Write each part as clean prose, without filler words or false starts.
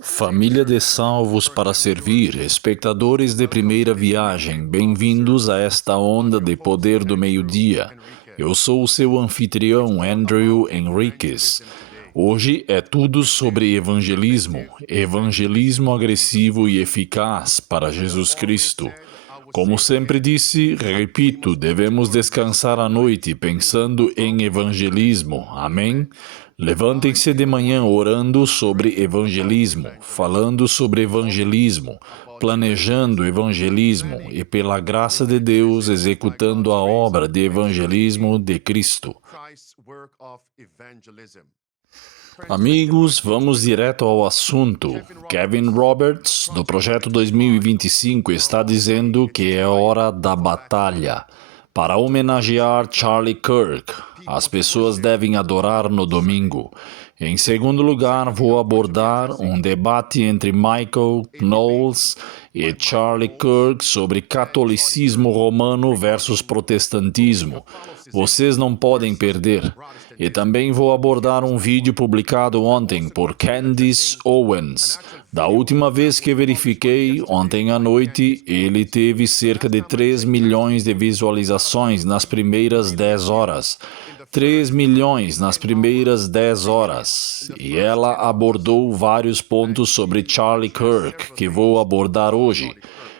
Família de salvos para servir, espectadores de primeira viagem, bem-vindos a esta onda de poder do meio-dia. Eu sou o seu anfitrião, Andrew Henriques. Hoje é tudo sobre evangelismo, evangelismo agressivo e eficaz para Jesus Cristo. Como sempre disse, repito, devemos descansar à noite pensando em evangelismo. Amém? Levantem-se de manhã orando sobre evangelismo, falando sobre evangelismo, planejando evangelismo e, pela graça de Deus, executando a obra de evangelismo de Cristo. Amigos, vamos direto ao assunto. Kevin Roberts, do Projeto 2025, está dizendo que é hora da batalha. Para homenagear Charlie Kirk, as pessoas devem adorar no domingo. Em segundo lugar, vou abordar um debate entre Michael Knowles e Charlie Kirk sobre catolicismo romano versus protestantismo. Vocês não podem perder. E também vou abordar um vídeo publicado ontem por Candice Owens. Da última vez que verifiquei, ontem à noite, ele teve cerca de 3 milhões de visualizações nas primeiras 10 horas. 3 milhões nas primeiras 10 horas. E ela abordou vários pontos sobre Charlie Kirk que vou abordar hoje.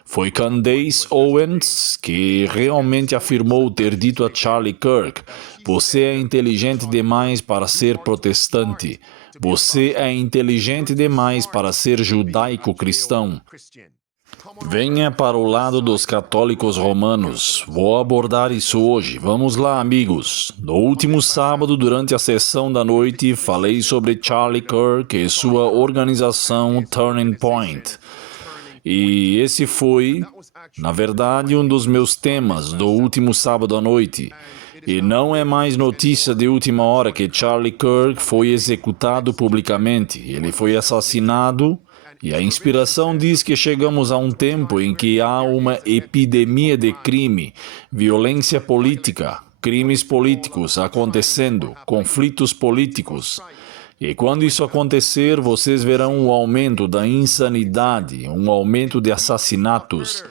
Foi Candace Owens que realmente afirmou ter dito a Charlie Kirk: "Você é inteligente demais para ser protestante. Você é inteligente demais para ser judaico-cristão." Venha para o lado dos católicos romanos. Vou abordar isso hoje. Vamos lá, amigos. No último sábado, durante a sessão da noite, falei sobre Charlie Kirk e sua organização Turning Point. E esse foi, na verdade, um dos meus temas do último sábado à noite. E não é mais notícia de última hora que Charlie Kirk foi executado publicamente. Ele foi assassinado. E a inspiração diz que chegamos a um tempo em que há uma epidemia de crime, violência política, crimes políticos acontecendo, conflitos políticos. E quando isso acontecer, vocês verão um aumento da insanidade, um aumento de assassinatos.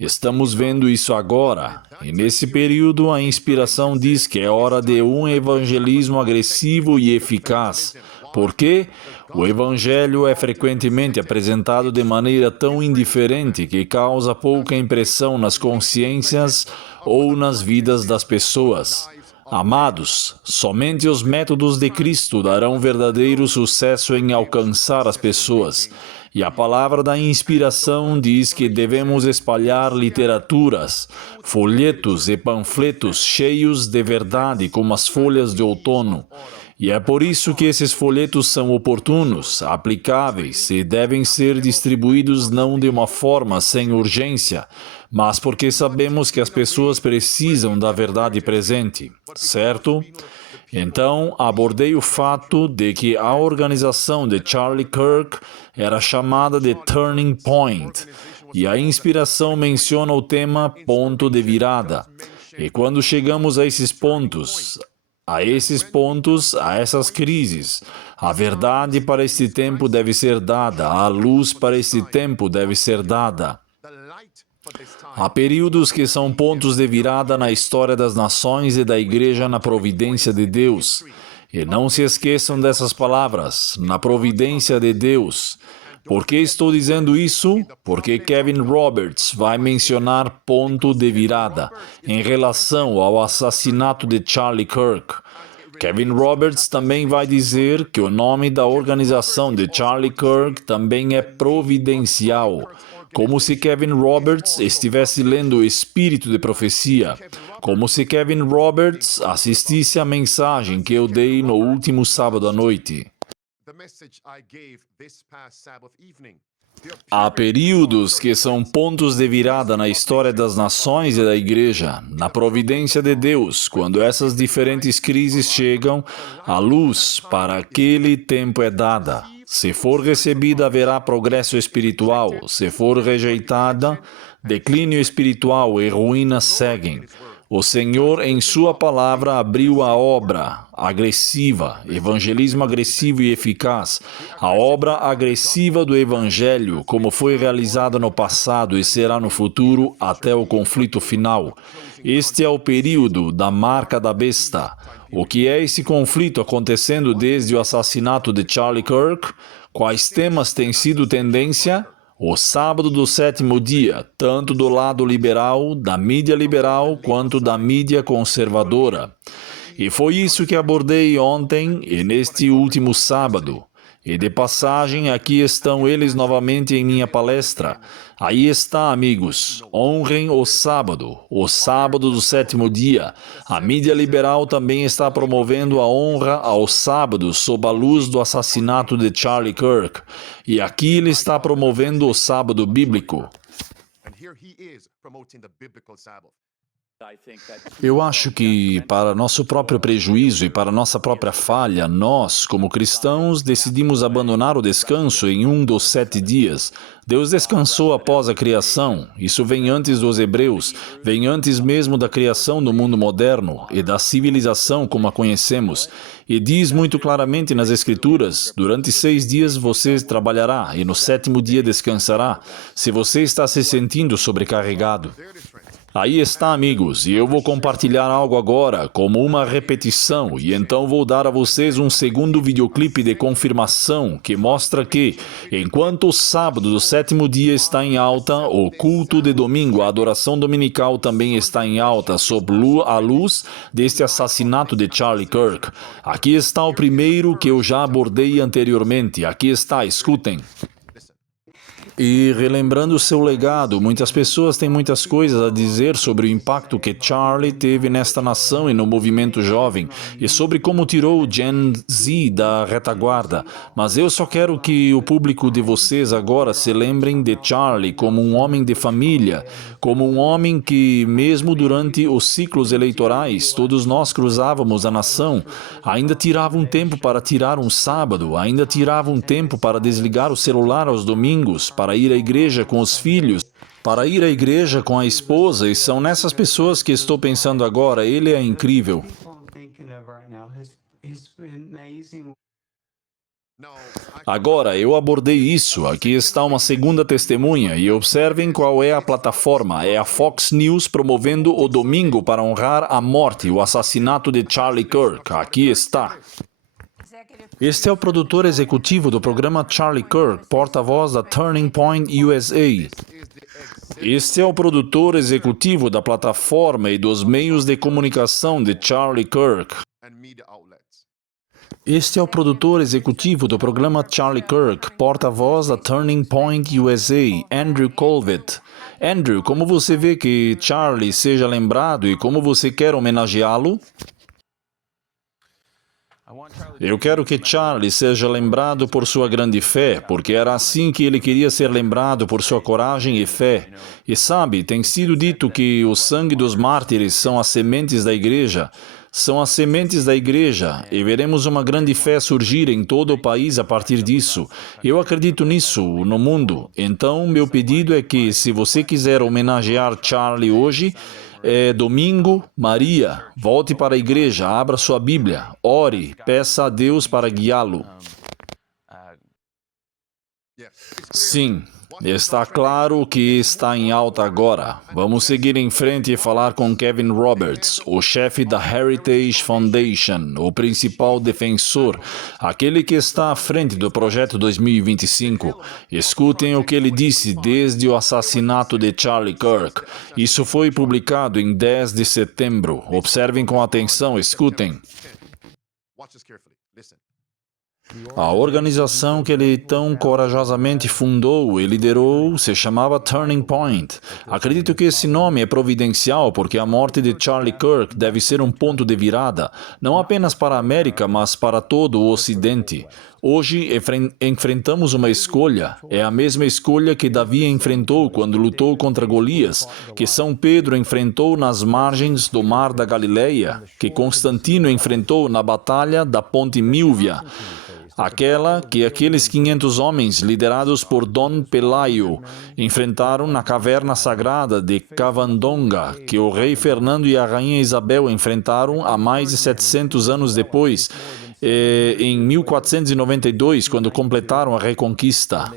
Estamos vendo isso agora, e nesse período a inspiração diz que é hora de um evangelismo agressivo e eficaz. Por quê? O evangelho é frequentemente apresentado de maneira tão indiferente que causa pouca impressão nas consciências ou nas vidas das pessoas. Amados, somente os métodos de Cristo darão verdadeiro sucesso em alcançar as pessoas. E a palavra da inspiração diz que devemos espalhar literaturas, folhetos e panfletos cheios de verdade como as folhas de outono. E é por isso que esses folhetos são oportunos, aplicáveis e devem ser distribuídos não de uma forma sem urgência, mas porque sabemos que as pessoas precisam da verdade presente, certo? Então, abordei o fato de que a organização de Charlie Kirk era chamada de Turning Point, e a inspiração menciona o tema ponto de virada. E quando chegamos a esses pontos, a essas crises, a verdade para este tempo deve ser dada, a luz para este tempo deve ser dada. Há períodos que são pontos de virada na história das nações e da igreja na providência de Deus. E não se esqueçam dessas palavras, na providência de Deus. Por que estou dizendo isso? Porque Kevin Roberts vai mencionar ponto de virada em relação ao assassinato de Charlie Kirk. Kevin Roberts também vai dizer que o nome da organização de Charlie Kirk também é providencial, como se Kevin Roberts estivesse lendo o espírito de profecia, como se Kevin Roberts assistisse à mensagem que eu dei no último sábado à noite. Há períodos que são pontos de virada na história das nações e da igreja, na providência de Deus, quando essas diferentes crises chegam, a luz para aquele tempo é dada. Se for recebida, haverá progresso espiritual. Se for rejeitada, declínio espiritual e ruína seguem. O Senhor, em sua palavra, abriu a obra agressiva, evangelismo agressivo e eficaz, a obra agressiva do Evangelho, como foi realizada no passado e será no futuro até o conflito final. Este é o período da marca da besta. O que é esse conflito acontecendo desde o assassinato de Charlie Kirk? Quais temas têm sido tendência? O sábado do sétimo dia, tanto do lado liberal, da mídia liberal, quanto da mídia conservadora. E foi isso que abordei ontem e neste último sábado. E de passagem, aqui estão eles novamente em minha palestra. Aí está, amigos. Honrem o sábado do sétimo dia. A mídia liberal também está promovendo a honra ao sábado sob a luz do assassinato de Charlie Kirk. E aqui ele está promovendo o sábado bíblico. Eu acho que, para nosso próprio prejuízo e para nossa própria falha, nós, como cristãos, decidimos abandonar o descanso em um dos 7 dias. Deus descansou após a criação. Isso vem antes dos hebreus, vem antes mesmo da criação do mundo moderno e da civilização como a conhecemos. E diz muito claramente nas Escrituras, durante 6 dias você trabalhará e no 7º dia descansará, se você está se sentindo sobrecarregado. Aí está, amigos, e eu vou compartilhar algo agora, como uma repetição, e então vou dar a vocês um segundo videoclipe de confirmação que mostra que, enquanto o sábado do 7º dia está em alta, o culto de domingo, a adoração dominical também está em alta, sob a luz deste assassinato de Charlie Kirk. Aqui está o primeiro que eu já abordei anteriormente. Aqui está, escutem. E relembrando seu legado, muitas pessoas têm muitas coisas a dizer sobre o impacto que Charlie teve nesta nação e no movimento jovem, e sobre como tirou o Gen Z da retaguarda. Mas eu só quero que o público de vocês agora se lembrem de Charlie como um homem de família, como um homem que, mesmo durante os ciclos eleitorais, todos nós cruzávamos a nação, ainda tirava um tempo para tirar um sábado, ainda tirava um tempo para desligar o celular aos domingos, para ir à igreja com os filhos, para ir à igreja com a esposa, e são nessas pessoas que estou pensando agora. Ele é incrível. Agora, eu abordei isso. Aqui está uma segunda testemunha e observem qual é a plataforma. É a Fox News promovendo o domingo para honrar a morte, o assassinato de Charlie Kirk. Aqui está. Este é o produtor executivo do programa Charlie Kirk, porta-voz da Turning Point USA. Este é o produtor executivo da plataforma e dos meios de comunicação de Charlie Kirk. Este é o produtor executivo do programa Charlie Kirk, porta-voz da Turning Point USA, Andrew Colvett. Andrew, como você vê que Charlie seja lembrado e como você quer homenageá-lo? Eu quero que Charlie seja lembrado por sua grande fé, porque era assim que ele queria ser lembrado, por sua coragem e fé. E sabe, tem sido dito que o sangue dos mártires são as sementes da igreja. São as sementes da igreja, e veremos uma grande fé surgir em todo o país a partir disso. Eu acredito nisso no mundo. Então, meu pedido é que, se você quiser homenagear Charlie hoje, domingo, Maria, volte para a igreja, abra sua Bíblia, ore, peça a Deus para guiá-lo. Sim, está claro que está em alta agora. Vamos seguir em frente e falar com Kevin Roberts, o chefe da Heritage Foundation, o principal defensor, aquele que está à frente do projeto 2025. Escutem o que ele disse desde o assassinato de Charlie Kirk. Isso foi publicado em 10 de setembro. Observem com atenção, escutem. A organização que ele tão corajosamente fundou e liderou se chamava Turning Point. Acredito que esse nome é providencial porque a morte de Charlie Kirk deve ser um ponto de virada, não apenas para a América, mas para todo o Ocidente. Hoje enfrentamos uma escolha. É a mesma escolha que Davi enfrentou quando lutou contra Golias, que São Pedro enfrentou nas margens do Mar da Galileia, que Constantino enfrentou na Batalha da Ponte Milvia. aquela que aqueles 500 homens, liderados por Dom Pelayo, enfrentaram na caverna sagrada de Cavandonga, que o rei Fernando e a rainha Isabel enfrentaram há mais de 700 anos depois, em 1492, quando completaram a Reconquista.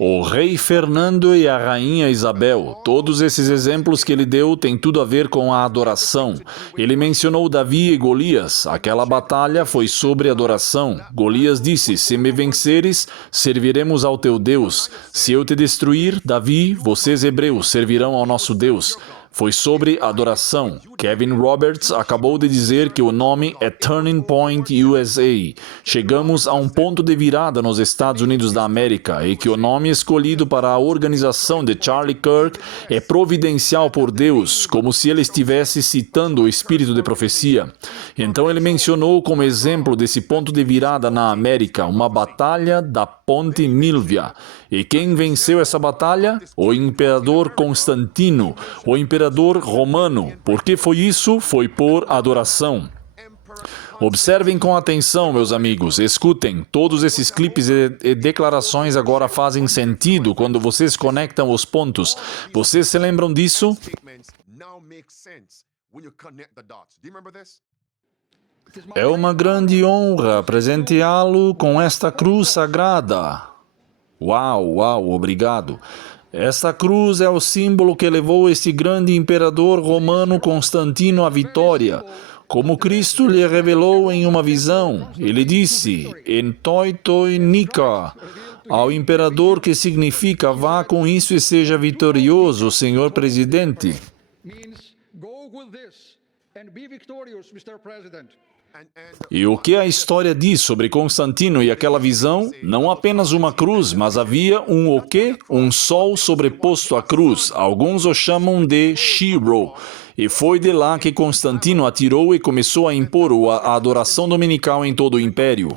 O rei Fernando e a rainha Isabel, todos esses exemplos que ele deu têm tudo a ver com a adoração. Ele mencionou Davi e Golias. Aquela batalha foi sobre adoração. Golias disse: se me venceres, serviremos ao teu Deus. Se eu te destruir, Davi, vocês hebreus servirão ao nosso Deus. Foi sobre adoração. Kevin Roberts acabou de dizer que o nome é Turning Point USA. Chegamos a um ponto de virada nos Estados Unidos da América e que o nome escolhido para a organização de Charlie Kirk é providencial por Deus, como se ele estivesse citando o espírito de profecia. Então ele mencionou como exemplo desse ponto de virada na América uma batalha da Ponte Milvia. E quem venceu essa batalha? O imperador Constantino, o imperador romano. Por que foi isso? Foi por adoração. Observem com atenção, meus amigos. Escutem, todos esses clipes e declarações agora fazem sentido quando vocês conectam os pontos. Vocês se lembram disso? É uma grande honra presenteá-lo com esta cruz sagrada. Uau, obrigado. Esta cruz é o símbolo que levou este grande imperador romano Constantino à vitória. Como Cristo lhe revelou em uma visão, ele disse, "En toi toi nica", ao imperador, que significa "vá com isso e seja vitorioso, senhor presidente". E o que a história diz sobre Constantino e aquela visão? Não apenas uma cruz, mas havia o quê? Um sol sobreposto à cruz. Alguns o chamam de Shiro. E foi de lá que Constantino atirou e começou a impor a adoração dominical em todo o império.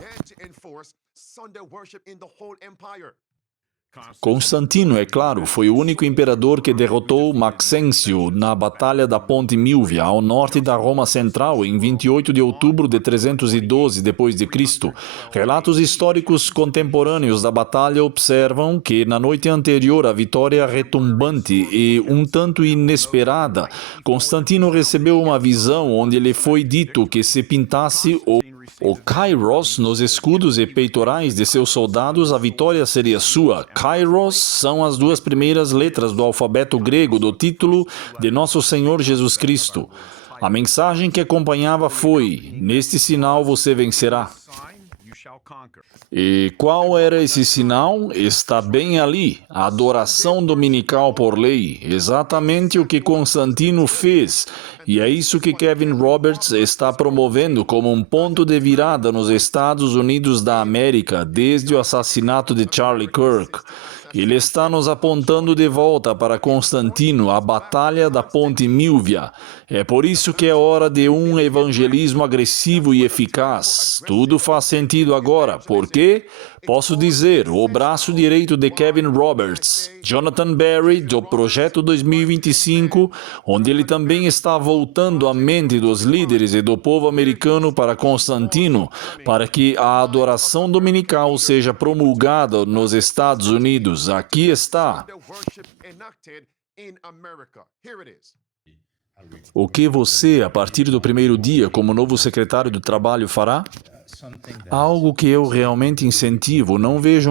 Constantino, é claro, foi o único imperador que derrotou Maxêncio na Batalha da Ponte Milvia, ao norte da Roma Central, em 28 de outubro de 312 d.C. Relatos históricos contemporâneos da batalha observam que, na noite anterior à vitória retumbante e um tanto inesperada, Constantino recebeu uma visão onde lhe foi dito que se pintasse o Kairos nos escudos e peitorais de seus soldados, a vitória seria sua. Kairos são as duas primeiras letras do alfabeto grego do título de Nosso Senhor Jesus Cristo. A mensagem que acompanhava foi: neste sinal você vencerá. E qual era esse sinal? Está bem ali, a adoração dominical por lei, exatamente o que Constantino fez. E é isso que Kevin Roberts está promovendo como um ponto de virada nos Estados Unidos da América desde o assassinato de Charlie Kirk. Ele está nos apontando de volta para Constantino, a batalha da Ponte Milvia. É por isso que é hora de um evangelismo agressivo e eficaz. Tudo faz sentido agora. Por quê? Posso dizer, o braço direito de Kevin Roberts, Jonathan Berry, do Projeto 2025, onde ele também está voltando a mente dos líderes e do povo americano para Constantino, para que a adoração dominical seja promulgada nos Estados Unidos. Aqui está. O que você, a partir do primeiro dia, como novo secretário do Trabalho, fará? Algo que eu realmente incentivo. Não vejo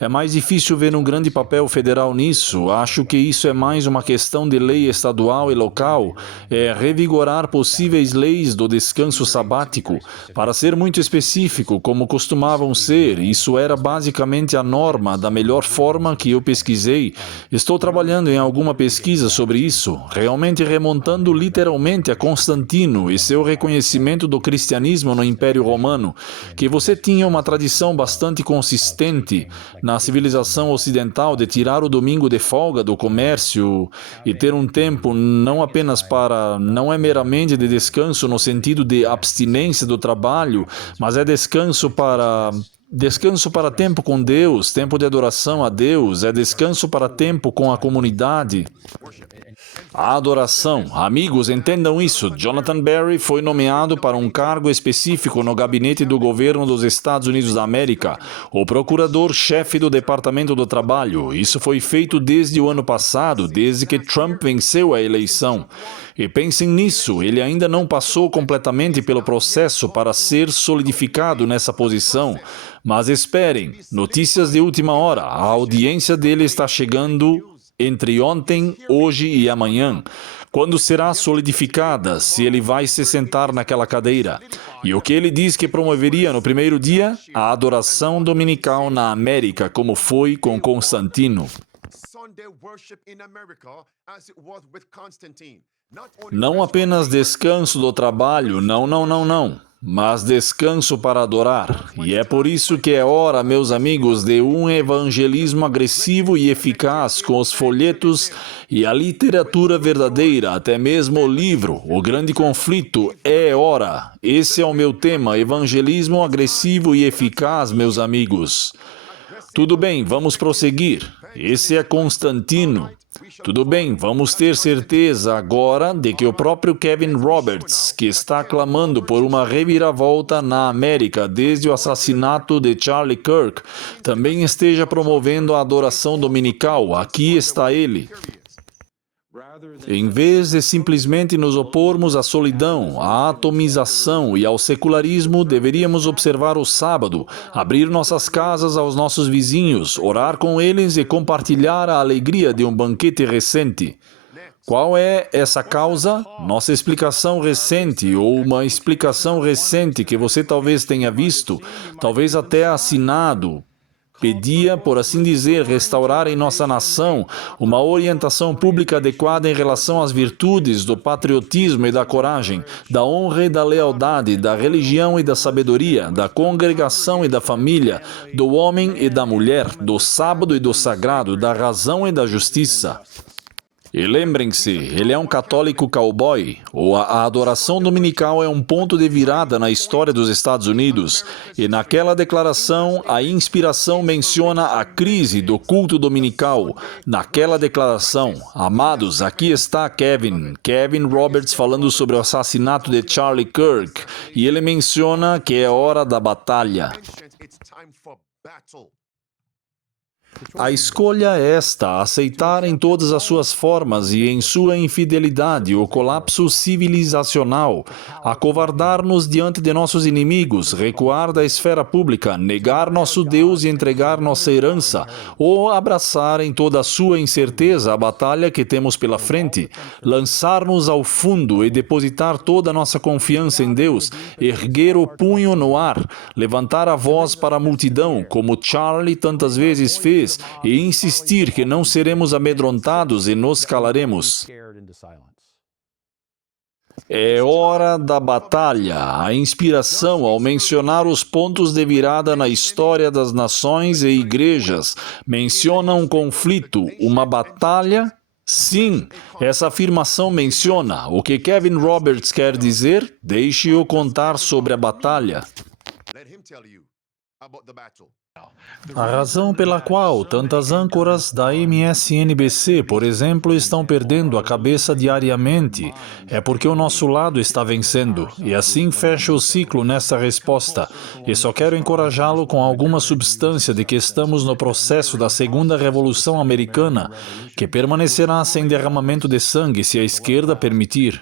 é mais difícil ver um grande papel federal nisso. Acho que isso é mais uma questão de lei estadual e local. É revigorar possíveis leis do descanso sabático. Para ser muito específico, como costumavam ser, isso era basicamente a norma, da melhor forma que eu pesquisei. Estou trabalhando em alguma pesquisa sobre isso, realmente remontando literalmente a Constantino e seu reconhecimento do cristianismo no Império Romano, que você tinha uma tradição bastante consistente na civilização ocidental de tirar o domingo de folga do comércio e ter um tempo não apenas não é meramente de descanso no sentido de abstinência do trabalho, mas é descanso para Descanso para tempo com Deus, tempo de adoração a Deus, é descanso para tempo com a comunidade. A adoração. Amigos, entendam isso. Jonathan Berry foi nomeado para um cargo específico no gabinete do governo dos Estados Unidos da América, o procurador-chefe do Departamento do Trabalho. Isso foi feito desde o ano passado, desde que Trump venceu a eleição. E pensem nisso, ele ainda não passou completamente pelo processo para ser solidificado nessa posição. Mas esperem, notícias de última hora, a audiência dele está chegando entre ontem, hoje e amanhã. Quando será solidificada, se ele vai se sentar naquela cadeira. E o que ele diz que promoveria no primeiro dia? A adoração dominical na América, como foi com Constantino. Não apenas descanso do trabalho, não, mas descanso para adorar. E é por isso que é hora, meus amigos, de um evangelismo agressivo e eficaz com os folhetos e a literatura verdadeira, até mesmo o livro, O Grande Conflito. É hora. Esse é o meu tema, evangelismo agressivo e eficaz, meus amigos. Tudo bem, vamos prosseguir. Esse é Constantino. Tudo bem, vamos ter certeza agora de que o próprio Kevin Roberts, que está clamando por uma reviravolta na América desde o assassinato de Charlie Kirk, também esteja promovendo a adoração dominical. Aqui está ele. Em vez de simplesmente nos opormos à solidão, à atomização e ao secularismo, deveríamos observar o sábado, abrir nossas casas aos nossos vizinhos, orar com eles e compartilhar a alegria de um banquete recente. Qual é essa causa? Nossa explicação recente, ou uma explicação recente que você talvez tenha visto, talvez até assinado, pedia, por assim dizer, restaurar em nossa nação uma orientação pública adequada em relação às virtudes do patriotismo e da coragem, da honra e da lealdade, da religião e da sabedoria, da congregação e da família, do homem e da mulher, do sábado e do sagrado, da razão e da justiça. E lembrem-se, ele é um católico cowboy. A adoração dominical é um ponto de virada na história dos Estados Unidos. E naquela declaração, a inspiração menciona a crise do culto dominical. Naquela declaração, amados, aqui está Kevin Roberts falando sobre o assassinato de Charlie Kirk. E ele menciona que é hora da batalha. A escolha é esta, aceitar em todas as suas formas e em sua infidelidade o colapso civilizacional, acovardar-nos diante de nossos inimigos, recuar da esfera pública, negar nosso Deus e entregar nossa herança, ou abraçar em toda a sua incerteza a batalha que temos pela frente, lançar-nos ao fundo e depositar toda a nossa confiança em Deus, erguer o punho no ar, levantar a voz para a multidão, como Charlie tantas vezes fez, e insistir que não seremos amedrontados e nos calaremos. É hora da batalha. A inspiração ao mencionar os pontos de virada na história das nações e igrejas menciona um conflito, uma batalha. Sim, essa afirmação menciona. O que Kevin Roberts quer dizer? Deixe-o contar sobre a batalha. A razão pela qual tantas âncoras da MSNBC, por exemplo, estão perdendo a cabeça diariamente é porque o nosso lado está vencendo. E assim fecha o ciclo nessa resposta. E só quero encorajá-lo com alguma substância de que estamos no processo da segunda Revolução Americana, que permanecerá sem derramamento de sangue se a esquerda permitir.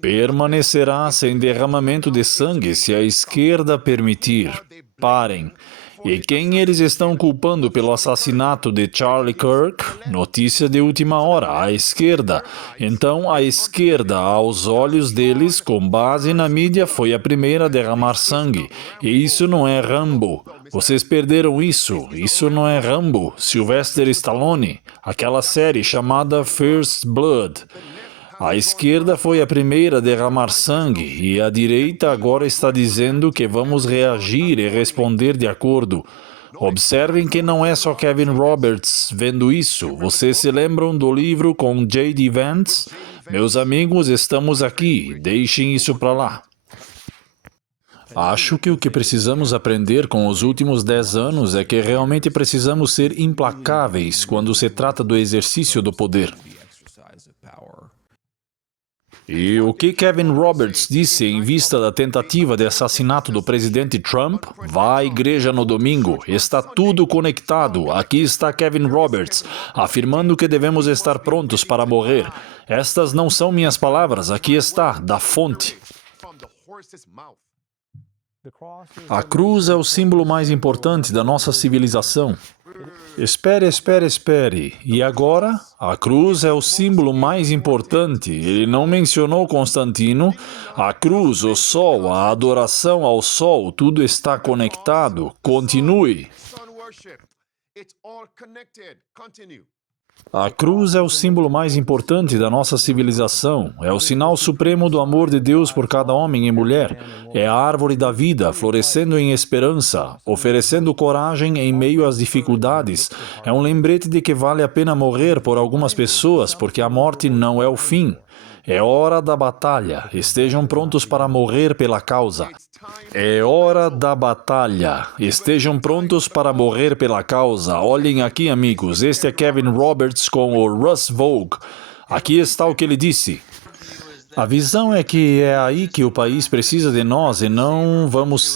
Permanecerá sem derramamento de sangue se a esquerda permitir. Parem. E quem eles estão culpando pelo assassinato de Charlie Kirk? Notícia de última hora, a esquerda. Então, a esquerda, aos olhos deles, com base na mídia, foi a primeira a derramar sangue. E isso não é Rambo. Vocês perderam isso. Isso não é Rambo. Sylvester Stallone. Aquela série chamada First Blood. A esquerda foi a primeira a derramar sangue e a direita agora está dizendo que vamos reagir e responder de acordo. Observem que não é só Kevin Roberts vendo isso. Vocês se lembram do livro com J.D. Vance? Meus amigos, estamos aqui. Deixem isso para lá. Acho que o que precisamos aprender com os últimos 10 anos é que realmente precisamos ser implacáveis quando se trata do exercício do poder. E o que Kevin Roberts disse em vista da tentativa de assassinato do presidente Trump? Vá à igreja no domingo, está tudo conectado. Aqui está Kevin Roberts, afirmando que devemos estar prontos para morrer. Estas não são minhas palavras, aqui está, da fonte. A cruz é o símbolo mais importante da nossa civilização. Espere. E agora? A cruz é o símbolo mais importante. Ele não mencionou Constantino. A cruz, o sol, a adoração ao sol, tudo está conectado. Continue. A cruz é o símbolo mais importante da nossa civilização. É o sinal supremo do amor de Deus por cada homem e mulher. É a árvore da vida, florescendo em esperança, oferecendo coragem em meio às dificuldades. É um lembrete de que vale a pena morrer por algumas pessoas, porque a morte não é o fim. É hora da batalha. Estejam prontos para morrer pela causa. É hora da batalha. Estejam prontos para morrer pela causa. Olhem aqui, amigos. Este é Kevin Roberts com o Russ Vogue. Aqui está o que ele disse. A visão é que é aí que o país precisa de nós e não vamos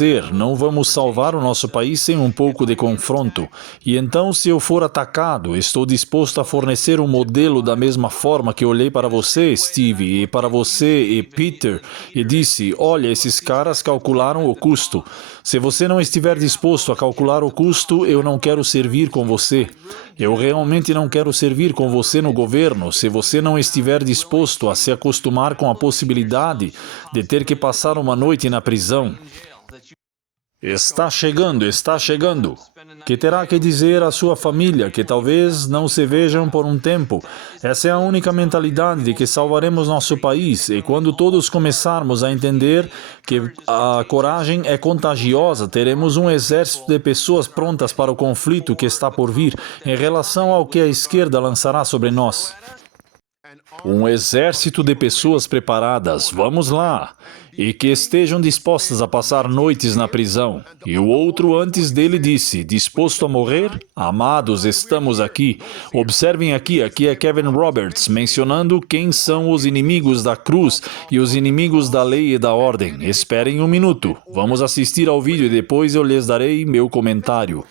salvar o nosso país sem um pouco de confronto. E então, se eu for atacado, estou disposto a fornecer um modelo da mesma forma que olhei para você, Steve, e para você e Peter, e disse, olha, esses caras calcularam o custo. Se você não estiver disposto a calcular o custo, eu não quero servir com você. Eu realmente não quero servir com você no governo se você não estiver disposto a se acostumar com a possibilidade de ter que passar uma noite na prisão. Está chegando. Que terá que dizer à sua família que talvez não se vejam por um tempo. Essa é a única mentalidade de que salvaremos nosso país. E quando todos começarmos a entender que a coragem é contagiosa, teremos um exército de pessoas prontas para o conflito que está por vir em relação ao que a esquerda lançará sobre nós. Um exército de pessoas preparadas, vamos lá, e que estejam dispostas a passar noites na prisão. E o outro antes dele disse, disposto a morrer? Amados, estamos aqui. Observem aqui é Kevin Roberts mencionando quem são os inimigos da cruz e os inimigos da lei e da ordem. Esperem um minuto. Vamos assistir ao vídeo e depois eu lhes darei meu comentário.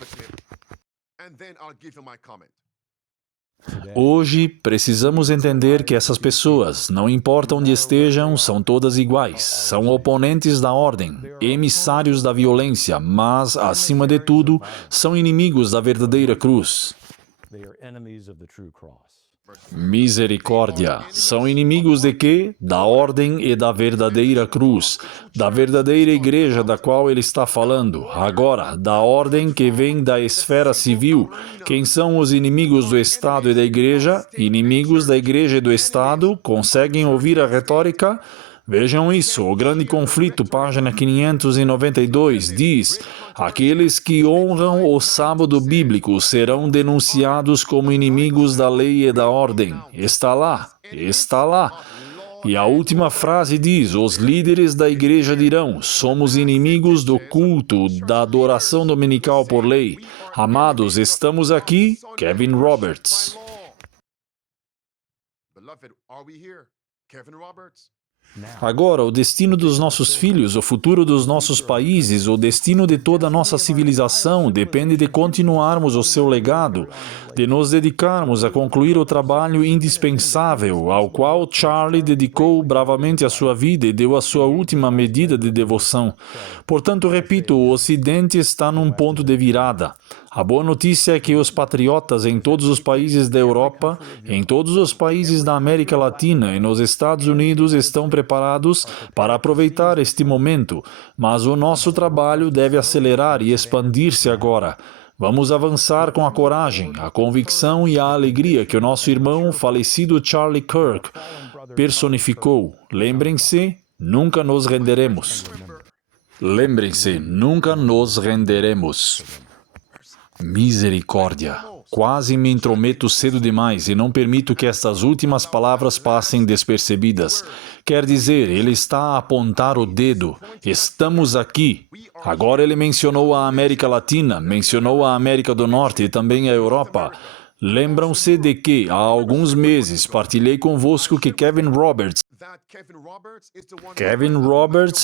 Hoje, precisamos entender que essas pessoas, não importa onde estejam, são todas iguais. São oponentes da ordem, emissários da violência, mas, acima de tudo, são inimigos da verdadeira cruz. Misericórdia. São inimigos de quê? Da ordem e da verdadeira cruz, da verdadeira igreja da qual ele está falando. Agora, da ordem que vem da esfera civil. Quem são os inimigos do Estado e da igreja? Inimigos da igreja e do Estado? Conseguem ouvir a retórica? Vejam isso, o grande conflito, página 592, diz: aqueles que honram o sábado bíblico serão denunciados como inimigos da lei e da ordem. Está lá. E a última frase diz: os líderes da igreja dirão, somos inimigos do culto, da adoração dominical por lei. Amados, estamos aqui, Kevin Roberts. Agora, o destino dos nossos filhos, o futuro dos nossos países, o destino de toda a nossa civilização depende de continuarmos o seu legado, de nos dedicarmos a concluir o trabalho indispensável ao qual Charlie dedicou bravamente a sua vida e deu a sua última medida de devoção. Portanto, repito, o Ocidente está num ponto de virada. A boa notícia é que os patriotas em todos os países da Europa, em todos os países da América Latina e nos Estados Unidos estão preparados para aproveitar este momento, mas o nosso trabalho deve acelerar e expandir-se agora. Vamos avançar com a coragem, a convicção e a alegria que o nosso irmão falecido Charlie Kirk personificou. Lembrem-se, nunca nos renderemos. Misericórdia. Quase me intrometo cedo demais e não permito que estas últimas palavras passem despercebidas. Quer dizer, ele está a apontar o dedo. Estamos aqui. Agora ele mencionou a América Latina, mencionou a América do Norte e também a Europa. Lembram-se de que, há alguns meses, partilhei convosco que Kevin Roberts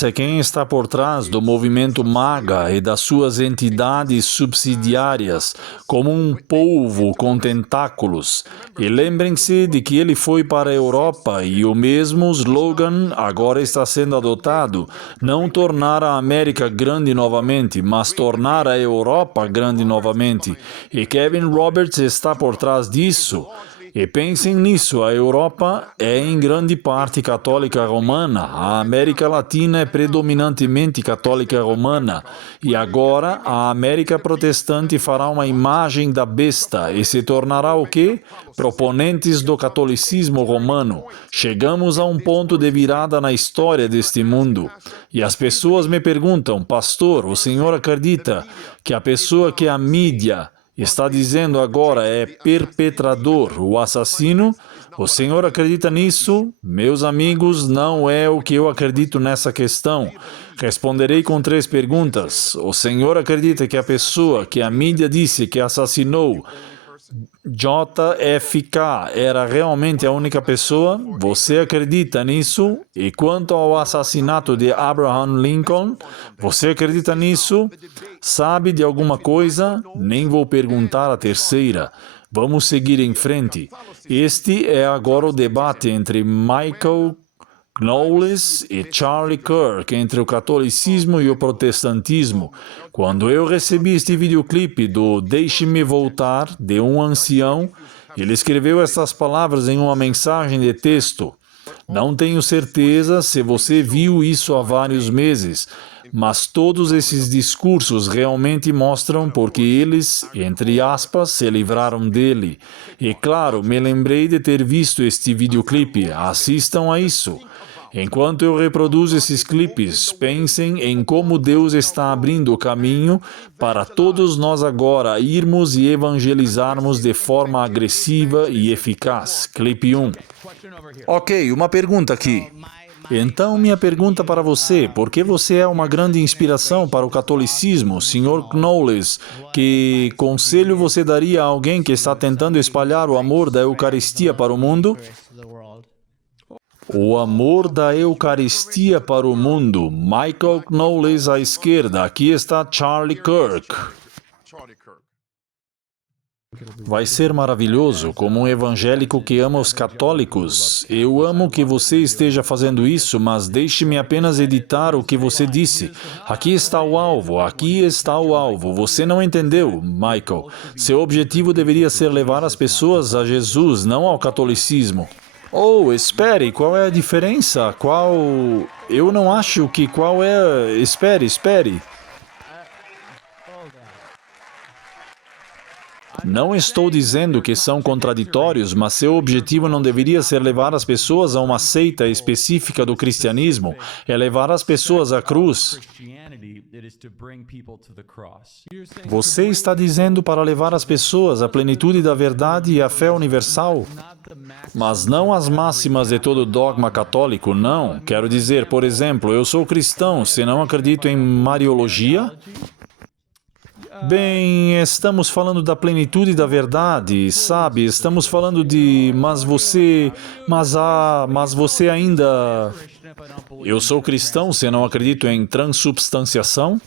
é quem está por trás do movimento MAGA e das suas entidades subsidiárias, como um polvo com tentáculos. E lembrem-se de que ele foi para a Europa e o mesmo slogan agora está sendo adotado: não tornar a América grande novamente, mas tornar a Europa grande novamente. E Kevin Roberts está por trás disso. E pensem nisso, a Europa é em grande parte católica romana, a América Latina é predominantemente católica romana, e agora a América protestante fará uma imagem da besta e se tornará o quê? Proponentes do catolicismo romano. Chegamos a um ponto de virada na história deste mundo. E as pessoas me perguntam, pastor, o senhor acredita que a pessoa que a mídia está dizendo agora é perpetrador, o assassino? O senhor acredita nisso? Meus amigos, não é o que eu acredito nessa questão. Responderei com 3 perguntas. O senhor acredita que a pessoa que a mídia disse que assassinou JFK era realmente a única pessoa? Você acredita nisso? E quanto ao assassinato de Abraham Lincoln, você acredita nisso? Sabe de alguma coisa? Nem vou perguntar a terceira. Vamos seguir em frente. Este é agora o debate entre Michael Knowles e Charlie Kirk, entre o catolicismo e o protestantismo. Quando eu recebi este videoclipe do Deixe-me Voltar, de um ancião, ele escreveu essas palavras em uma mensagem de texto. Não tenho certeza se você viu isso há vários meses, mas todos esses discursos realmente mostram porque eles, entre aspas, se livraram dele. E claro, me lembrei de ter visto este videoclipe. Assistam a isso. Enquanto eu reproduzo esses clipes, pensem em como Deus está abrindo o caminho para todos nós agora irmos e evangelizarmos de forma agressiva e eficaz. Clipe 1. Ok, uma pergunta aqui. Então, minha pergunta para você, por que você é uma grande inspiração para o catolicismo, Sr. Knowles? Que conselho você daria a alguém que está tentando espalhar o amor da Eucaristia para o mundo? O amor da Eucaristia para o mundo. Michael Knowles à esquerda. Aqui está Charlie Kirk. Vai ser maravilhoso, como um evangélico que ama os católicos. Eu amo que você esteja fazendo isso, mas deixe-me apenas editar o que você disse. Aqui está o alvo, aqui está o alvo. Você não entendeu, Michael. Seu objetivo deveria ser levar as pessoas a Jesus, não ao catolicismo. Oh, espere, qual é a diferença? Eu não acho que qual é... Espere. Não estou dizendo que são contraditórios, mas seu objetivo não deveria ser levar as pessoas a uma seita específica do cristianismo, é levar as pessoas à cruz. Você está dizendo para levar as pessoas à plenitude da verdade e à fé universal? Mas não as máximas de todo dogma católico, não. Quero dizer, por exemplo, eu sou cristão, se não acredito em Mariologia? Bem, estamos falando da plenitude da verdade, sabe? Estamos falando de... Mas você ainda... Eu sou cristão se não acredito em transubstanciação?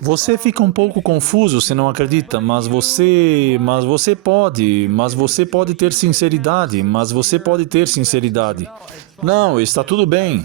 Você fica um pouco confuso se não acredita, mas você pode ter sinceridade, Não, está tudo bem.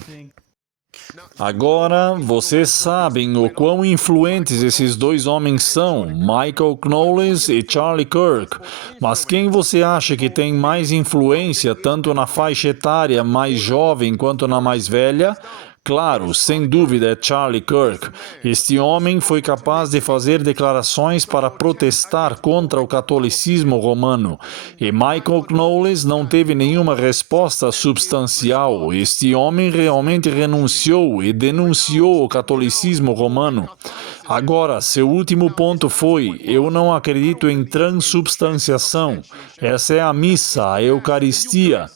Agora, vocês sabem o quão influentes esses 2 homens são, Michael Knowles e Charlie Kirk. Mas quem você acha que tem mais influência, tanto na faixa etária mais jovem quanto na mais velha? Claro, sem dúvida é Charlie Kirk. Este homem foi capaz de fazer declarações para protestar contra o catolicismo romano. E Michael Knowles não teve nenhuma resposta substancial. Este homem realmente renunciou e denunciou o catolicismo romano. Agora, seu último ponto foi: eu não acredito em transubstanciação. Essa é a missa, a Eucaristia.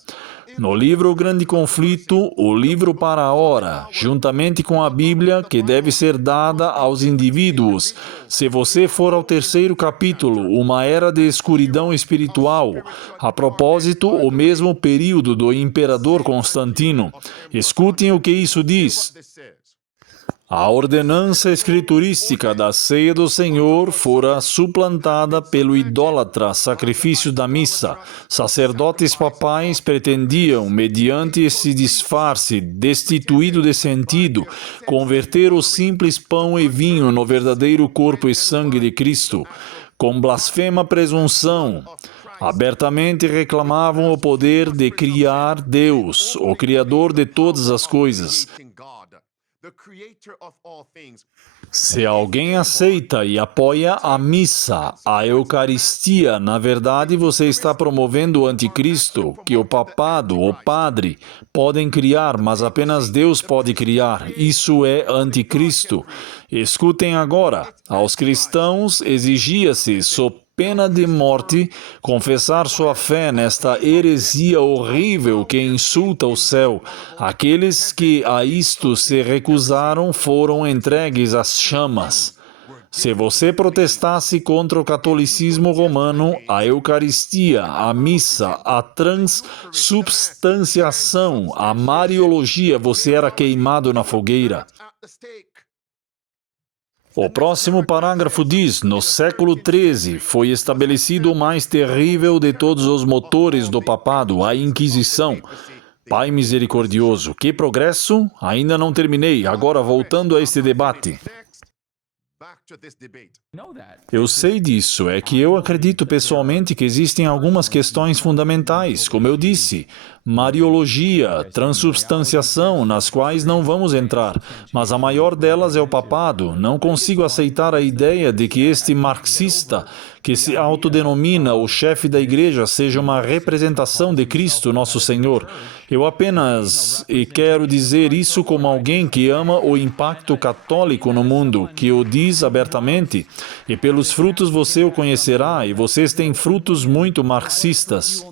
No livro O Grande Conflito, o livro para a hora, juntamente com a Bíblia, que deve ser dada aos indivíduos. Se você for ao terceiro capítulo, uma era de escuridão espiritual, a propósito, o mesmo período do imperador Constantino. Escutem o que isso diz. A ordenança escriturística da ceia do Senhor fora suplantada pelo idólatra sacrifício da missa. Sacerdotes papais pretendiam, mediante esse disfarce destituído de sentido, converter o simples pão e vinho no verdadeiro corpo e sangue de Cristo. Com blasfema presunção, abertamente reclamavam o poder de criar Deus, o Criador de todas as coisas. Se alguém aceita e apoia a missa, a Eucaristia, na verdade você está promovendo o anticristo, que o papado, o padre, podem criar, mas apenas Deus pode criar. Isso é anticristo. Escutem agora, aos cristãos exigia-se, sob pena de morte, confessar sua fé nesta heresia horrível que insulta o céu. Aqueles que a isto se recusaram foram entregues às chamas. Se você protestasse contra o catolicismo romano, a Eucaristia, a missa, a transubstanciação, a mariologia, você era queimado na fogueira. O próximo parágrafo diz: no século XIII foi estabelecido o mais terrível de todos os motores do papado, a Inquisição. Pai misericordioso, que progresso? Ainda não terminei. Agora voltando a este debate. Eu sei disso, é que eu acredito pessoalmente que existem algumas questões fundamentais, como eu disse, mariologia, transubstanciação, nas quais não vamos entrar, mas a maior delas é o papado. Não consigo aceitar a ideia de que este marxista, que se autodenomina o chefe da igreja, seja uma representação de Cristo, nosso Senhor. Eu apenas quero dizer isso como alguém que ama o impacto católico no mundo, que o diz abertamente, e pelos frutos você o conhecerá, e vocês têm frutos muito marxistas.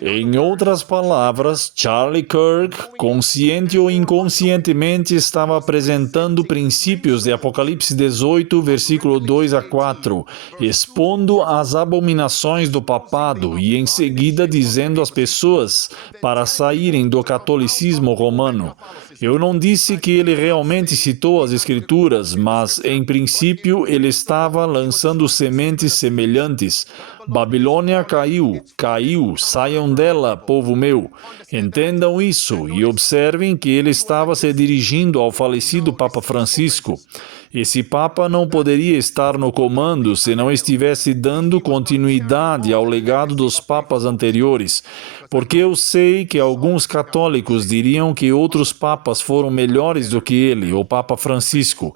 Em outras palavras, Charlie Kirk, consciente ou inconscientemente, estava apresentando princípios de Apocalipse 18, versículo 2 a 4, expondo as abominações do papado e em seguida dizendo às pessoas para saírem do catolicismo romano. Eu não disse que ele realmente citou as Escrituras, mas, em princípio, ele estava lançando sementes semelhantes. Babilônia caiu, saiam dela, povo meu. Entendam isso e observem que ele estava se dirigindo ao falecido Papa Francisco. Esse Papa não poderia estar no comando se não estivesse dando continuidade ao legado dos papas anteriores, porque eu sei que alguns católicos diriam que outros papas foram melhores do que ele, o Papa Francisco.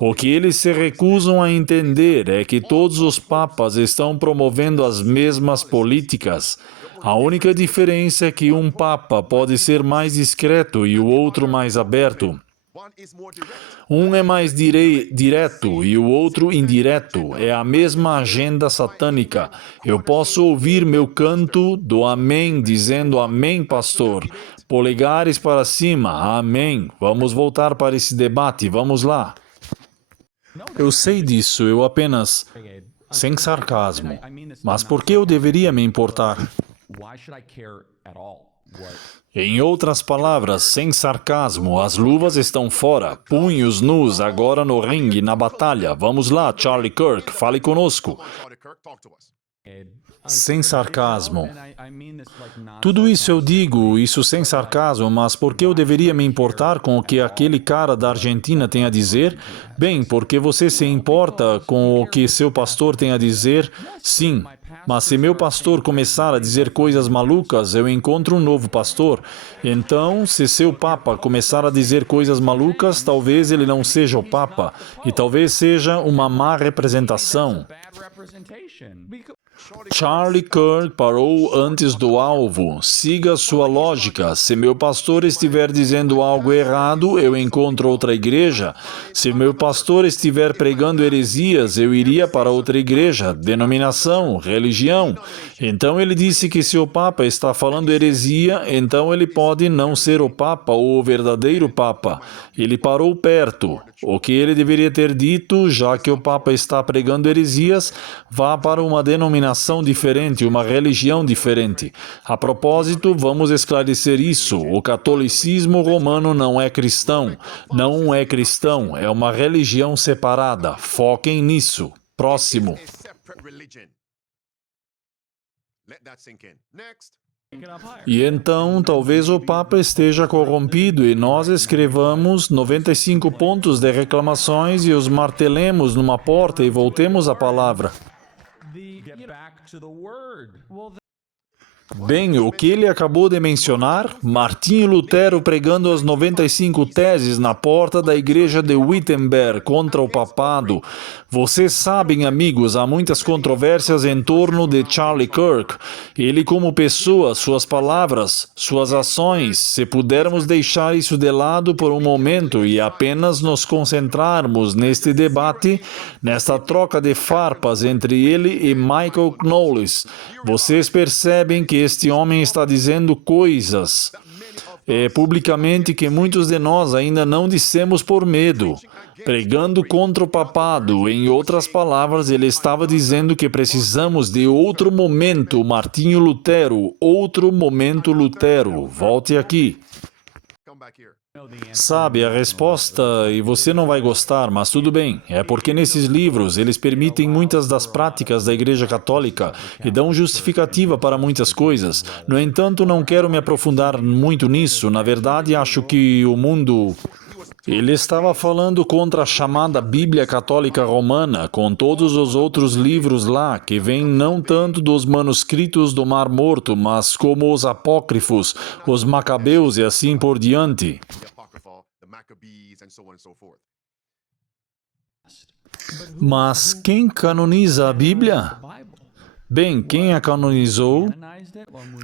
O que eles se recusam a entender é que todos os papas estão promovendo as mesmas políticas. A única diferença é que um papa pode ser mais discreto e o outro mais aberto. Um é mais direto e o outro indireto. É a mesma agenda satânica. Eu posso ouvir meu canto do amém dizendo amém, pastor. Polegares para cima, amém. Vamos voltar para esse debate, vamos lá. Eu sei disso, eu apenas... Sem sarcasmo. Mas por que eu deveria me importar? Em outras palavras, sem sarcasmo, as luvas estão fora, punhos nus agora no ringue, na batalha. Vamos lá, Charlie Kirk, fale conosco. Sem sarcasmo. Tudo isso eu digo, isso sem sarcasmo, mas por que eu deveria me importar com o que aquele cara da Argentina tem a dizer? Bem, porque você se importa com o que seu pastor tem a dizer? Sim. Mas se meu pastor começar a dizer coisas malucas, eu encontro um novo pastor. Então, se seu papa começar a dizer coisas malucas, talvez ele não seja o papa. E talvez seja uma má representação. Charlie Kirk parou antes do alvo. Siga sua lógica. Se meu pastor estiver dizendo algo errado, eu encontro outra igreja. Se meu pastor estiver pregando heresias, eu iria para outra igreja, denominação, religião. Então ele disse que se o Papa está falando heresia, então ele pode não ser o Papa ou o verdadeiro Papa. Ele parou perto. O que ele deveria ter dito, já que o Papa está pregando heresias, vá para uma denominação diferente, uma religião diferente. A propósito, vamos esclarecer isso. O catolicismo romano não é cristão. Não é cristão, é uma religião separada. Foquem nisso. Próximo. E então, talvez o Papa esteja corrompido e nós escrevamos 95 pontos de reclamações e os martelemos numa porta e voltemos à palavra. Bem, o que ele acabou de mencionar, Martinho Lutero pregando as 95 teses na porta da igreja de Wittenberg contra o papado. Vocês sabem, amigos, há muitas controvérsias em torno de Charlie Kirk. Ele como pessoa, suas palavras, suas ações, se pudermos deixar isso de lado por um momento e apenas nos concentrarmos neste debate, nesta troca de farpas entre ele e Michael Knowles, vocês percebem que este homem está dizendo coisas publicamente que muitos de nós ainda não dissemos por medo. Pregando contra o papado, em outras palavras, ele estava dizendo que precisamos de outro momento, Martinho Lutero, outro momento Lutero. Volte aqui. Sabe, a resposta, e você não vai gostar, mas tudo bem, é porque nesses livros eles permitem muitas das práticas da Igreja Católica e dão justificativa para muitas coisas. No entanto, não quero me aprofundar muito nisso. Na verdade, acho que o mundo... Ele estava falando contra a chamada Bíblia Católica Romana, com todos os outros livros lá, que vêm não tanto dos manuscritos do Mar Morto, mas como os apócrifos, os macabeus e assim por diante. Mas quem canoniza a Bíblia? Bem, quem a canonizou?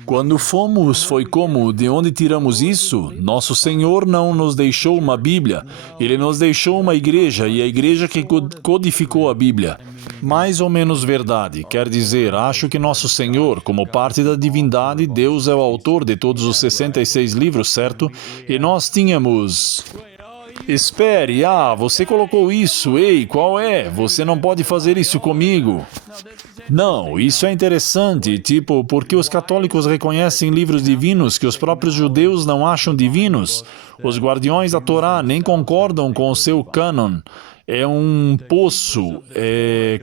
Quando fomos, foi como, de onde tiramos isso? Nosso Senhor não nos deixou uma Bíblia. Ele nos deixou uma igreja, e a igreja que codificou a Bíblia. Mais ou menos verdade. Quer dizer, acho que Nosso Senhor, como parte da divindade, Deus é o autor de todos os 66 livros, certo? E nós tínhamos... Espere, você colocou isso. Ei, qual é? Você não pode fazer isso comigo. Não, isso é interessante, porque os católicos reconhecem livros divinos que os próprios judeus não acham divinos. Os guardiões da Torá nem concordam com o seu cânon. É um poço,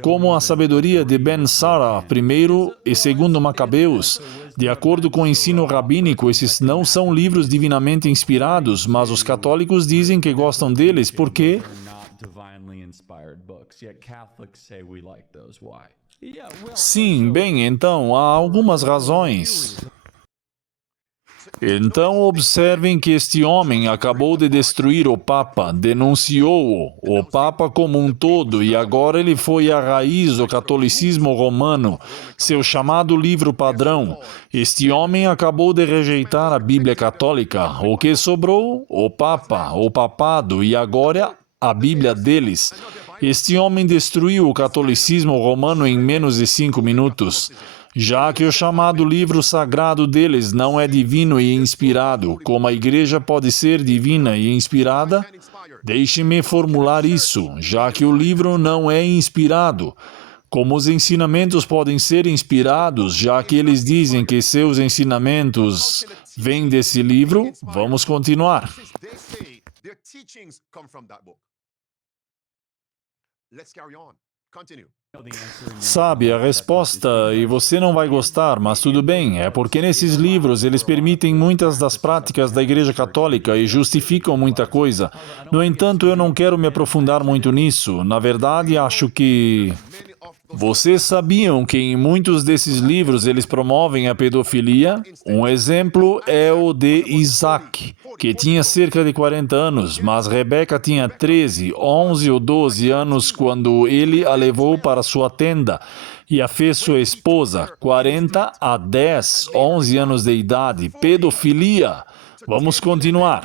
como a sabedoria de Ben Sara, primeiro e segundo Macabeus. De acordo com o ensino rabínico, esses não são livros divinamente inspirados, mas os católicos dizem que gostam deles porque... Sim, bem, então, há algumas razões. Então observem que este homem acabou de destruir o Papa, denunciou-o, o Papa como um todo, e agora ele foi a raiz do catolicismo romano, seu chamado livro padrão. Este homem acabou de rejeitar a Bíblia católica. O que sobrou? O Papa, o papado, e agora a Bíblia deles. Este homem destruiu o catolicismo romano em menos de 5 minutos. Já que o chamado livro sagrado deles não é divino e inspirado, como a igreja pode ser divina e inspirada, deixe-me formular isso, já que o livro não é inspirado. Como os ensinamentos podem ser inspirados, já que eles dizem que seus ensinamentos vêm desse livro, vamos continuar. Sabe, a resposta, e você não vai gostar, mas tudo bem, é porque nesses livros eles permitem muitas das práticas da Igreja Católica e justificam muita coisa. No entanto, eu não quero me aprofundar muito nisso. Na verdade, acho que... Vocês sabiam que em muitos desses livros eles promovem a pedofilia? Um exemplo é o de Isaac, que tinha cerca de 40 anos, mas Rebeca tinha 13, 11 ou 12 anos quando ele a levou para sua tenda. e a fez sua esposa, 40 a 10, 11 anos de idade, pedofilia. Vamos continuar.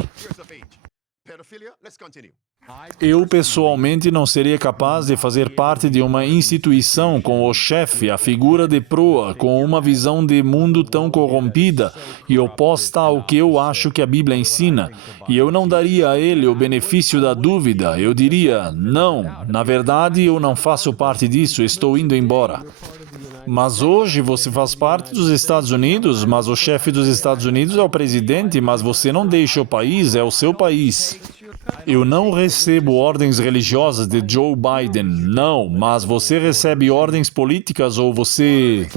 Eu, pessoalmente, não seria capaz de fazer parte de uma instituição com o chefe, a figura de proa, com uma visão de mundo tão corrompida e oposta ao que eu acho que a Bíblia ensina. E eu não daria a ele o benefício da dúvida. Eu diria, não, na verdade eu não faço parte disso, estou indo embora. Mas hoje você faz parte dos Estados Unidos, mas o chefe dos Estados Unidos é o presidente, mas você não deixa o país, é o seu país. Eu não recebo ordens religiosas de Joe Biden, não, mas você recebe ordens políticas ou você...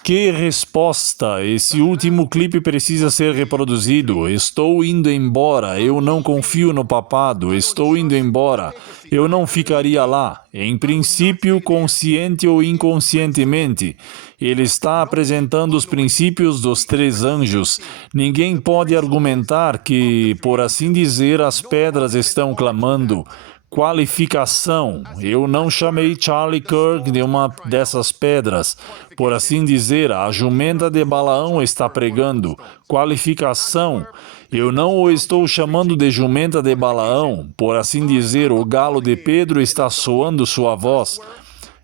Que resposta! Esse último clipe precisa ser reproduzido. Estou indo embora. Eu não confio no papado. Estou indo embora. Eu não ficaria lá. Em princípio, consciente ou inconscientemente. Ele está apresentando os princípios dos 3 anjos. Ninguém pode argumentar que, por assim dizer, as pedras estão clamando. Qualificação. Eu não chamei Charlie Kirk de uma dessas pedras. Por assim dizer, a jumenta de Balaão está pregando. Qualificação. Eu não o estou chamando de jumenta de Balaão. Por assim dizer, o galo de Pedro está soando sua voz.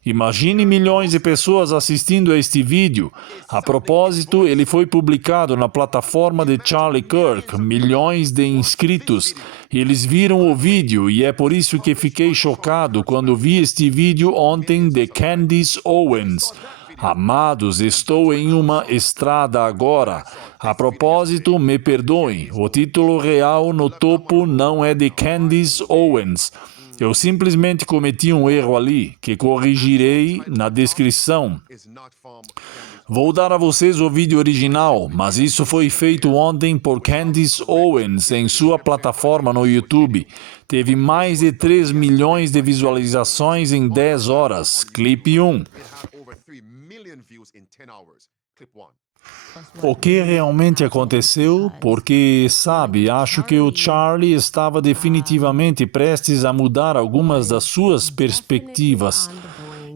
Imagine milhões de pessoas assistindo a este vídeo. A propósito, ele foi publicado na plataforma de Charlie Kirk, milhões de inscritos. Eles viram o vídeo e é por isso que fiquei chocado quando vi este vídeo ontem de Candace Owens. Amados, estou em uma estrada agora. A propósito, me perdoem, o título real no topo não é de Candace Owens. Eu simplesmente cometi um erro ali, que corrigirei na descrição. Vou dar a vocês o vídeo original, mas isso foi feito ontem por Candace Owens em sua plataforma no YouTube. Teve mais de 3 milhões de visualizações em 10 horas. Clipe 1. O que realmente aconteceu? Porque, sabe, acho que o Charlie estava definitivamente prestes a mudar algumas das suas perspectivas.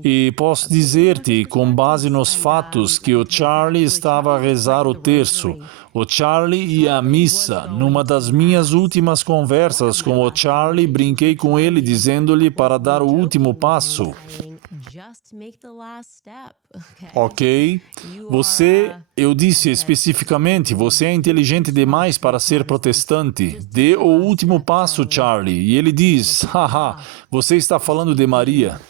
E posso dizer-te, com base nos fatos, que o Charlie estava a rezar o terço. O Charlie ia à missa. Numa das minhas últimas conversas com o Charlie, brinquei com ele dizendo-lhe para dar o último passo. Ok? Eu disse especificamente, você é inteligente demais para ser protestante. Dê o último passo, Charlie. E ele diz, haha, você está falando de Maria.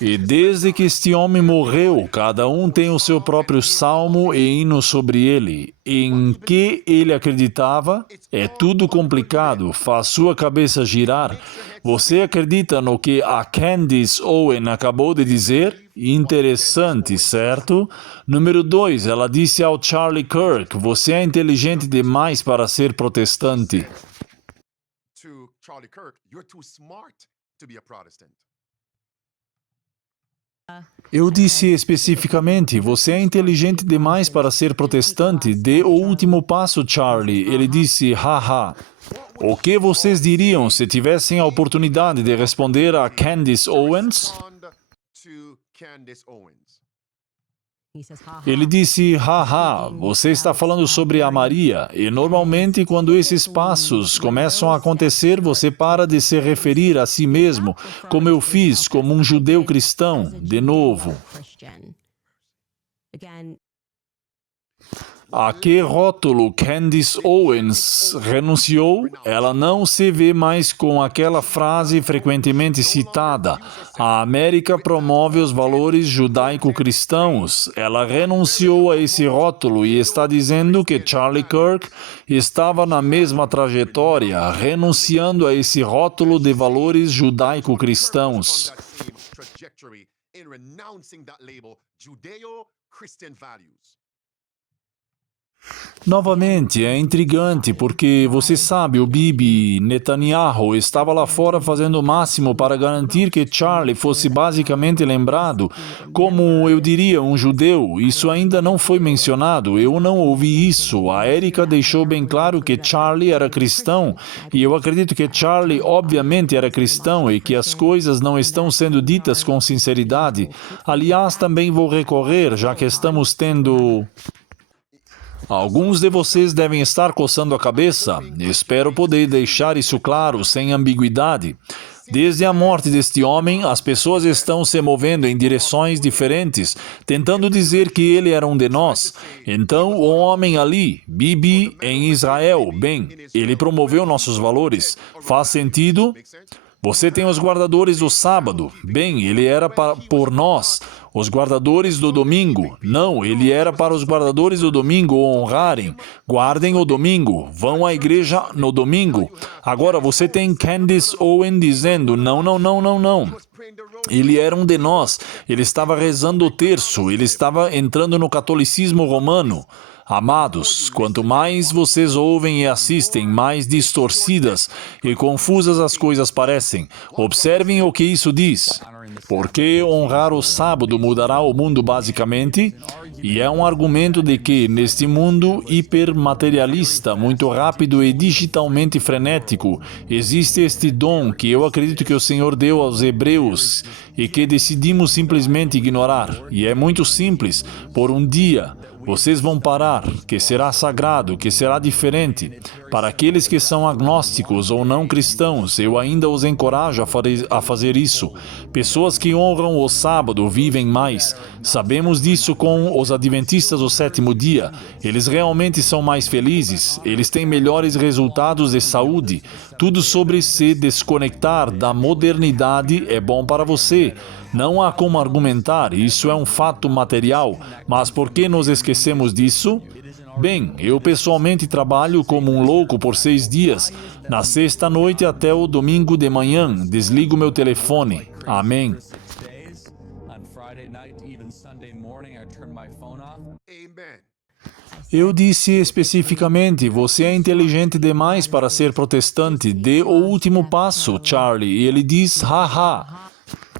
E desde que este homem morreu, cada um tem o seu próprio salmo e hino sobre ele. Em que ele acreditava? É tudo complicado, faz sua cabeça girar. Você acredita no que a Candace Owen acabou de dizer? Interessante, certo? Número 2, ela disse ao Charlie Kirk, você é inteligente demais para ser protestante. To Charlie Kirk, you're too smart to be a Protestant. Eu disse especificamente, você é inteligente demais para ser protestante. Dê o último passo, Charlie. Ele disse, haha. O que vocês diriam se tivessem a oportunidade de responder a Candace Owens? To Candace Owens. Ele disse, haha, você está falando sobre a Maria. E normalmente quando esses passos começam a acontecer, você para de se referir a si mesmo, como eu fiz, como um judeu cristão, de novo. A que rótulo Candace Owens renunciou? Ela não se vê mais com aquela frase frequentemente citada. A América promove os valores judaico-cristãos. Ela renunciou a esse rótulo e está dizendo que Charlie Kirk estava na mesma trajetória, renunciando a esse rótulo de valores judaico-cristãos. In renouncing that label, Judeo-Christian values. Novamente, é intrigante porque, você sabe, o Bibi Netanyahu estava lá fora fazendo o máximo para garantir que Charlie fosse basicamente lembrado como, eu diria, um judeu. Isso ainda não foi mencionado, eu não ouvi isso. A Erika deixou bem claro que Charlie era cristão, e eu acredito que Charlie obviamente era cristão e que as coisas não estão sendo ditas com sinceridade. Aliás, também vou recorrer, já que estamos tendo... Alguns de vocês devem estar coçando a cabeça. Espero poder deixar isso claro, sem ambiguidade. Desde a morte deste homem, as pessoas estão se movendo em direções diferentes, tentando dizer que ele era um de nós. Então, o homem ali, Bibi, em Israel, bem, ele promoveu nossos valores. Faz sentido? Você tem os guardadores do sábado. Bem, ele era por nós. Os guardadores do domingo. Não, ele era para os guardadores do domingo honrarem. Guardem o domingo. Vão à igreja no domingo. Agora, você tem Candace Owen dizendo, não, não, não, não, não. Ele era um de nós. Ele estava rezando o terço. Ele estava entrando no catolicismo romano. Amados, quanto mais vocês ouvem e assistem, mais distorcidas e confusas as coisas parecem. Observem o que isso diz. Porque honrar o sábado mudará o mundo basicamente? E é um argumento de que, neste mundo hipermaterialista, muito rápido e digitalmente frenético, existe este dom que eu acredito que o Senhor deu aos hebreus e que decidimos simplesmente ignorar. E é muito simples, por um dia. Vocês vão parar, que será sagrado, que será diferente. Para aqueles que são agnósticos ou não cristãos, eu ainda os encorajo a fazer isso. Pessoas que honram o sábado vivem mais. Sabemos disso com os adventistas do sétimo dia. Eles realmente são mais felizes, eles têm melhores resultados de saúde. Tudo sobre se desconectar da modernidade é bom para você. Não há como argumentar, isso é um fato material, mas por que nos esquecemos disso? Bem, eu pessoalmente trabalho como um louco por 6 dias, na sexta-noite até o domingo de manhã, desligo meu telefone. Amém. Amen. Eu disse especificamente, você é inteligente demais para ser protestante, dê o último passo, Charlie, e ele diz, haha.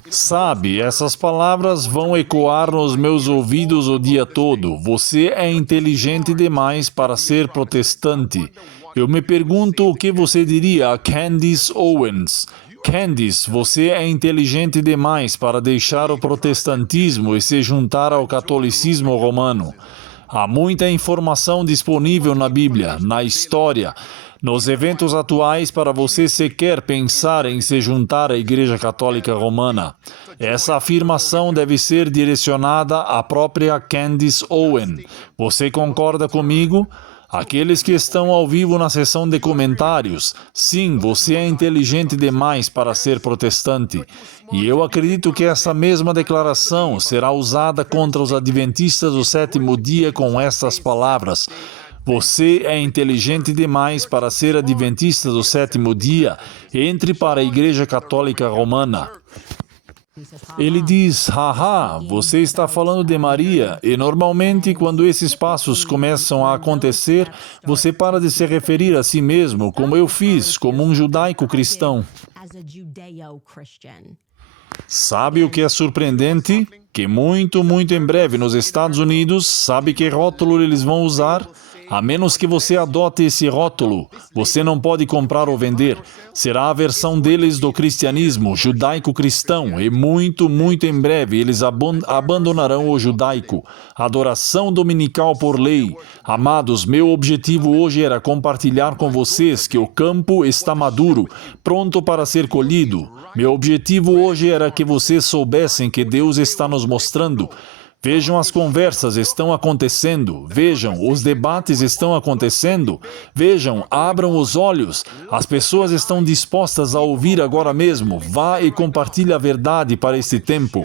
Sabe, essas palavras vão ecoar nos meus ouvidos o dia todo. Você é inteligente demais para ser protestante. Eu me pergunto o que você diria a Candace Owens. Candace, você é inteligente demais para deixar o protestantismo e se juntar ao catolicismo romano. Há muita informação disponível na Bíblia, na história, nos eventos atuais para você sequer pensar em se juntar à Igreja Católica Romana. Essa afirmação deve ser direcionada à própria Candace Owen. Você concorda comigo? Aqueles que estão ao vivo na sessão de comentários, sim, você é inteligente demais para ser protestante. E eu acredito que essa mesma declaração será usada contra os adventistas do sétimo dia com estas palavras. Você é inteligente demais para ser adventista do sétimo dia. Entre para a Igreja Católica Romana. Ele diz, haha, você está falando de Maria, e normalmente quando esses passos começam a acontecer, você para de se referir a si mesmo, como eu fiz, como um judaico cristão. Sabe o que é surpreendente? Que muito em breve nos Estados Unidos, sabe que rótulo eles vão usar? A menos que você adote esse rótulo, você não pode comprar ou vender. Será a versão deles do cristianismo, judaico-cristão, e muito em breve eles abandonarão o judaico. Adoração dominical por lei. Amados, meu objetivo hoje era compartilhar com vocês que o campo está maduro, pronto para ser colhido. Meu objetivo hoje era que vocês soubessem que Deus está nos mostrando. Vejam, as conversas estão acontecendo. Vejam, os debates estão acontecendo. Vejam, abram os olhos. As pessoas estão dispostas a ouvir agora mesmo. Vá e compartilhe a verdade para este tempo.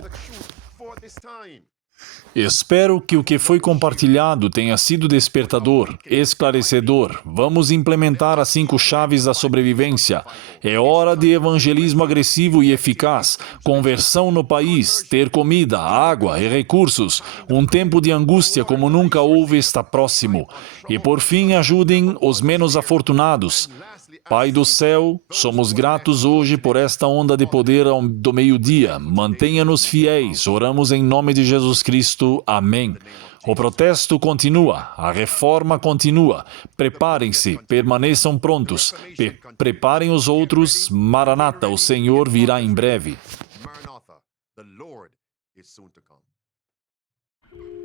Espero que o que foi compartilhado tenha sido despertador, esclarecedor. Vamos implementar as 5 chaves da sobrevivência. É hora de evangelismo agressivo e eficaz, conversão no país, ter comida, água e recursos. Um tempo de angústia como nunca houve está próximo. E por fim, ajudem os menos afortunados. Pai do céu, somos gratos hoje por esta onda de poder do meio-dia. Mantenha-nos fiéis. Oramos em nome de Jesus Cristo. Amém. O protesto continua, a reforma continua. Preparem-se, permaneçam prontos. Preparem os outros. Maranata, o Senhor virá em breve. Maranatha, the Lord is soon to come.